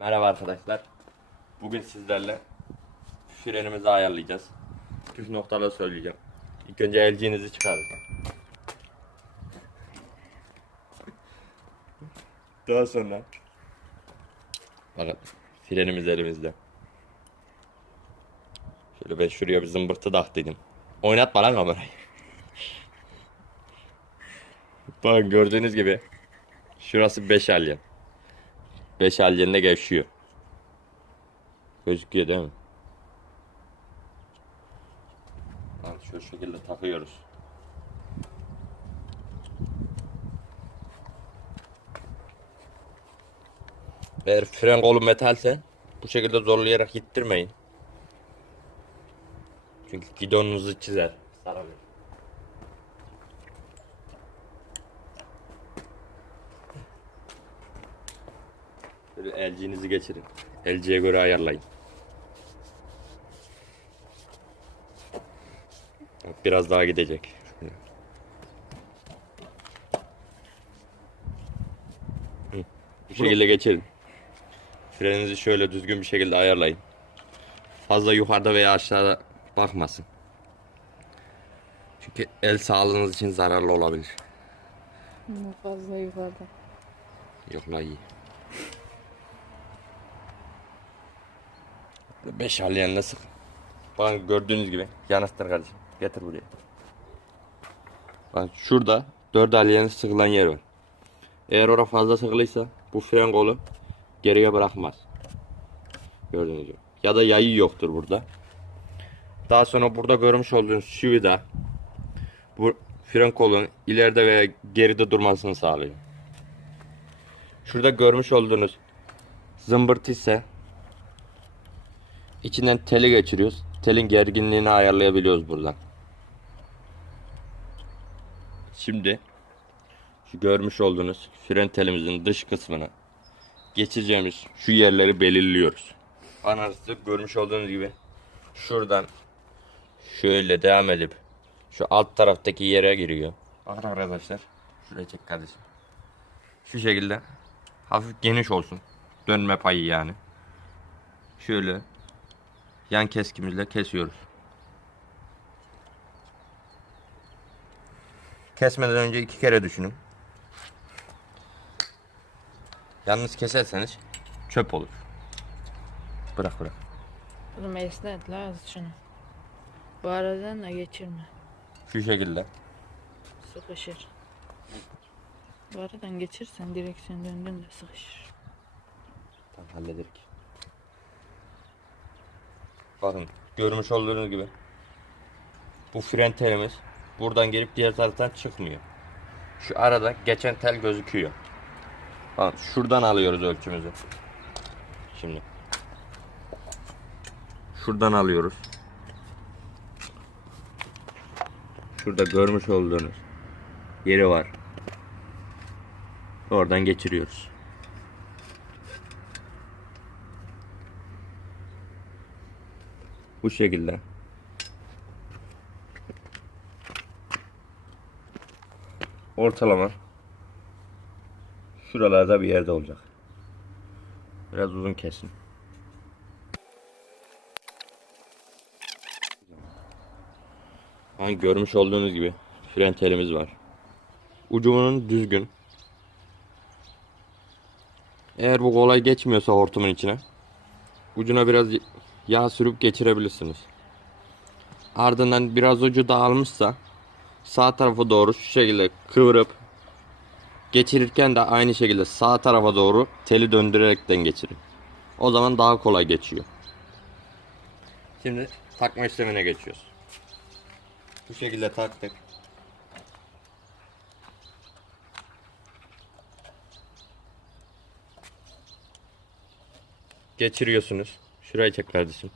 Merhaba arkadaşlar. Bugün sizlerle frenimizi ayarlayacağız. Püf noktaları söyleyeceğim. İlk önce elciğinizi çıkarın. Daha sonra Bakın frenimiz elimizde. Şöyle ben şuraya bir zımbırtı taktıydım. Oynatma lan kamerayı. Bakın gördüğünüz gibi şurası 5 alyen. 5 alyeninde gevşiyor. Gözüküyor değil mi? Bak şu şekilde takıyoruz. Eğer fren kolu metalse bu şekilde zorlayarak ittirmeyin. Çünkü gidonunuzu çizer. Sarabilir. Elciğinizi geçirin. Elciye göre ayarlayın. Bak, Biraz daha gidecek. Bu şekilde geçirin. Freninizi şöyle düzgün bir şekilde ayarlayın. Fazla yukarıda veya aşağıda bakmasın. Çünkü el sağlığınız için zararlı olabilir. Fazla yukarıda. Yok la iyi. 5 halyenle sık. Bakın gördüğünüz gibi yanaştır kardeşim. Getir buraya. Bak şurada 4 halyenin sıkılan yer var. Eğer orada fazla sıkılıysa bu fren kolu geriye bırakmaz. Gördüğünüz gibi. Ya da yayı yoktur burada. Daha sonra burada görmüş olduğunuz şu vida bu fren kolunun ileride veya geride durmasını sağlıyor. Şurada görmüş olduğunuz zımbırt ise içinden teli geçiriyoruz. Telin gerginliğini ayarlayabiliyoruz buradan. Şimdi şu görmüş olduğunuz fren telimizin dış kısmını geçeceğimiz şu yerleri belirliyoruz. Anarsı görmüş olduğunuz gibi şuradan şöyle devam edip şu alt taraftaki yere giriyor. Bakın arkadaşlar. Şuraya çek kardeşim. Şu şekilde hafif geniş olsun. Dönme payı yani. Şöyle yan keskimizle kesiyoruz. Kesmeden önce iki kere düşünün. Yalnız keserseniz çöp olur. Bırak bırak. Oğlum esnet la az şunu. Bu aradan da geçirme. Şu şekilde. Sıkışır. Bu aradan geçirsen direksiyon döndüğünde sıkışır. Tamam hallederik. Bakın görmüş olduğunuz gibi bu fren telimiz buradan gelip diğer taraftan çıkmıyor. Şu arada geçen tel gözüküyor. Bakın şuradan alıyoruz ölçümüzü. Şimdi. Şuradan alıyoruz. Şurada görmüş olduğunuz yeri var. Oradan geçiriyoruz. Bu şekilde. Ortalama şuralarda bir yerde olacak. Biraz uzun kesin. Hani görmüş olduğunuz gibi fren telimiz var. Ucunun düzgün. Eğer bu kolay geçmiyorsa hortumun içine ucuna biraz yağ sürüp geçirebilirsiniz. Ardından biraz ucu dağılmışsa sağ tarafa doğru şu şekilde kıvırıp geçirirken de aynı şekilde sağ tarafa doğru teli döndürerekten geçirin. O zaman daha kolay geçiyor. Şimdi takma işlemine geçiyoruz. Bu şekilde taktık. Geçiriyorsunuz. Şuraya çek kardeşim.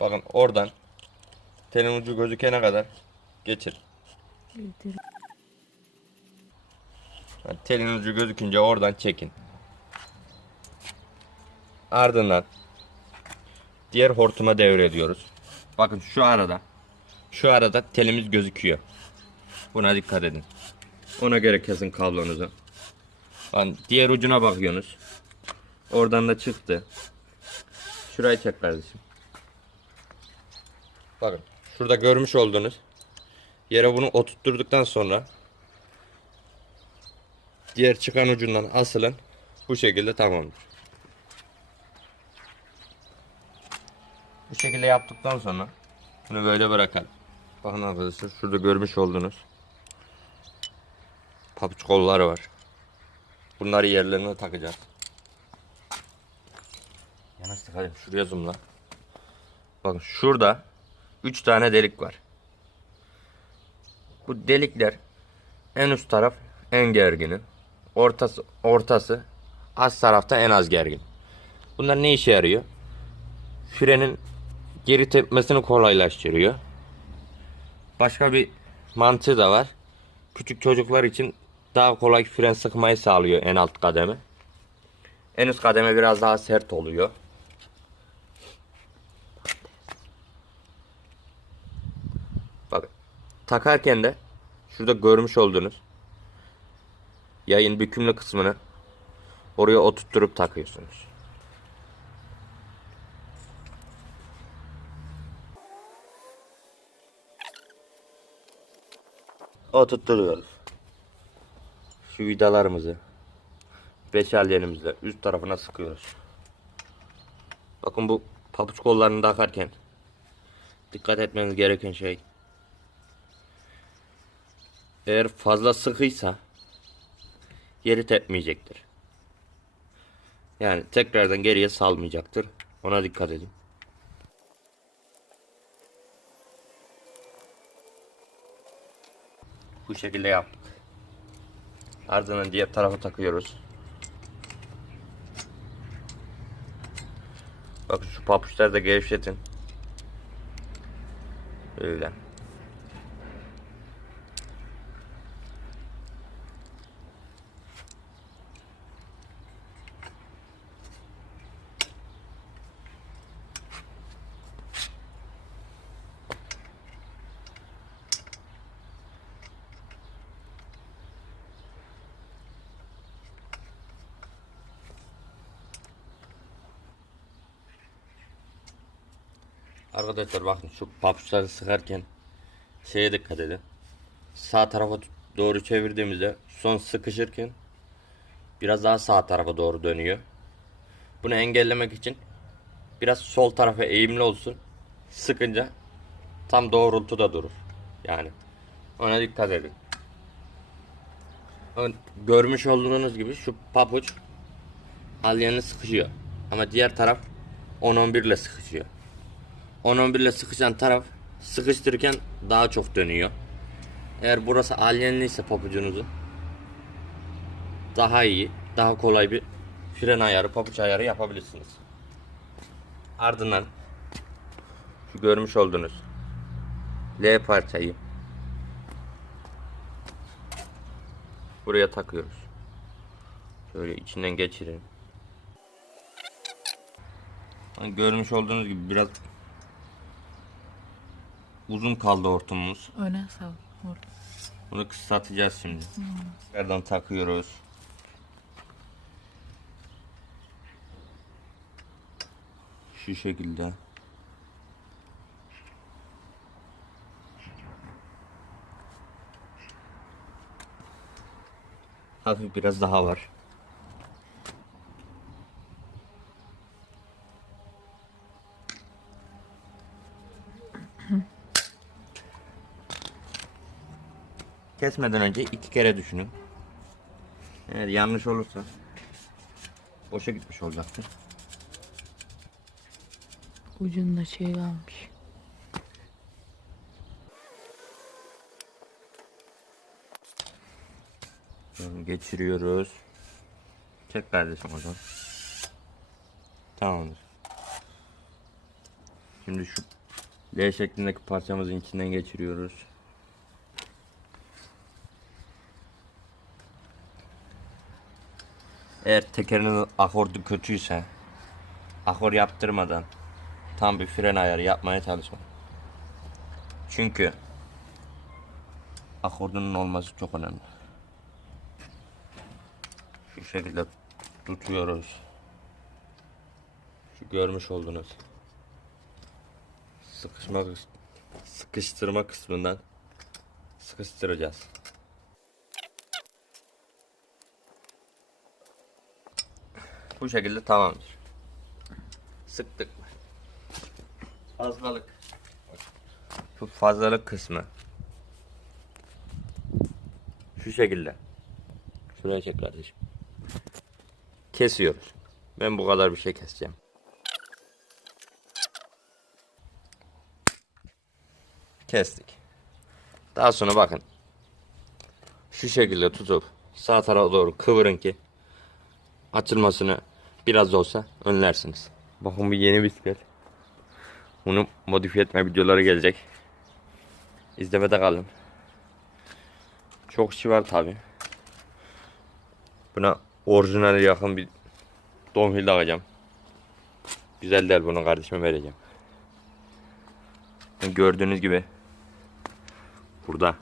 Bakın oradan telin ucu gözükene kadar geçir. Yani telin ucu gözükünce oradan çekin. Ardından diğer hortuma devrediyoruz. Bakın şu arada şu arada telimiz gözüküyor. Buna dikkat edin. Ona göre kesin kablonuzu. Yani diğer ucuna bakıyorsunuz. Oradan da çıktı. Şurayı çek kardeşim. Bakın şurada görmüş olduğunuz yere bunu oturtturduktan sonra diğer çıkan ucundan asılın bu şekilde tamamdır. Bu şekilde yaptıktan sonra bunu böyle bırakalım. Bakın arkadaşlar şurada görmüş olduğunuz pabuç kolları var. Bunları yerlerine takacağız. Yanaştık hadi şuraya zoomla. Bakın şurada 3 tane delik var. Bu delikler en üst taraf en gergini. Ortası ortası az tarafta en az gergin. Bunlar ne işe yarıyor? Frenin geri tepmesini kolaylaştırıyor. Başka bir mantığı da var. Küçük çocuklar için daha kolay fren sıkmayı sağlıyor en alt kademe. En üst kademe biraz daha sert oluyor. Takarken de şurada görmüş olduğunuz yayın bükümlü kısmını oraya oturtturup takıyorsunuz. Oturtturuyoruz. Şu vidalarımızı beşerlerimizle üst tarafına sıkıyoruz. Bakın bu pabuç kollarını takarken dikkat etmeniz gereken şey eğer fazla sıkıysa geri tepmeyecektir. Yani tekrardan geriye salmayacaktır. Ona dikkat edin. Bu şekilde yaptık. Ardından diğer tarafa takıyoruz. Bakın şu papuçları da gevşetin. Böyle. Arkadaşlar bakın şu papuçları sıkarken şeye dikkat edin. Sağ tarafa doğru çevirdiğimizde son sıkışırken biraz daha sağ tarafa doğru dönüyor. Bunu engellemek için biraz sol tarafa eğimli olsun. Sıkınca tam doğrultuda durur. Yani ona dikkat edin. Görmüş olduğunuz gibi şu papuç alyanı sıkışıyor. Ama diğer taraf 10-11 ile sıkışıyor. 10-11 ile sıkışan taraf sıkıştırırken daha çok dönüyor. Eğer burası alyenliyse papucunuzun daha iyi, daha kolay bir fren ayarı, papuç ayarı yapabilirsiniz. Ardından şu görmüş olduğunuz L parçayı buraya takıyoruz. Şöyle içinden geçirin. Hani Görmüş olduğunuz gibi biraz uzun kaldı hortumumuz. Öne sal. Orada. Bunu kısaltacağız şimdi. Tekrardan takıyoruz. Şu şekilde. Hafif biraz daha var. Kesmeden önce iki kere düşünün. Eğer yanlış olursa boşa gitmiş olacaktır. Ucunda şey kalmış. Geçiriyoruz. Çek kardeşim oradan. Tamamdır. Şimdi şu L şeklindeki parçamızın içinden geçiriyoruz. Eğer tekerinin akordu kötüyse akor yaptırmadan tam bir fren ayarı yapmaya çalışma. Çünkü akordunun olması çok önemli. Şu şekilde tutuyoruz. görmüş olduğunuz sıkışma sıkıştırma kısmından sıkıştıracağız. Bu şekilde tamamdır. Sıktık? Fazlalık. Şu fazlalık kısmı. Şu şekilde. Şuraya çek kardeşim. Kesiyoruz. Ben bu kadar bir şey keseceğim. Kestik. Daha sonra bakın. Şu şekilde tutup sağ tarafa doğru kıvırın ki açılmasını biraz da olsa önlersiniz. Bakın bu yeni bisiklet. Bunu modifiye etme videoları gelecek. İzlemede kalın. Çok işi var tabi. Buna orijinale yakın bir Domhill alacağım. Güzel der bunu kardeşime vereceğim. Gördüğünüz gibi burada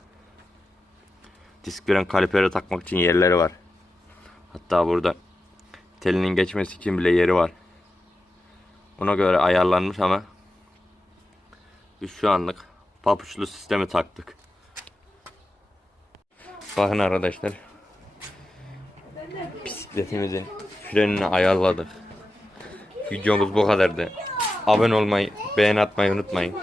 disk fren kalipere takmak için yerleri var. Hatta burada telinin geçmesi için bile yeri var. Ona göre ayarlanmış ama biz şu anlık papuçlu sistemi taktık. Bakın arkadaşlar. Bisikletimizin frenini ayarladık. Videomuz bu kadardı. Abone olmayı, beğen atmayı unutmayın.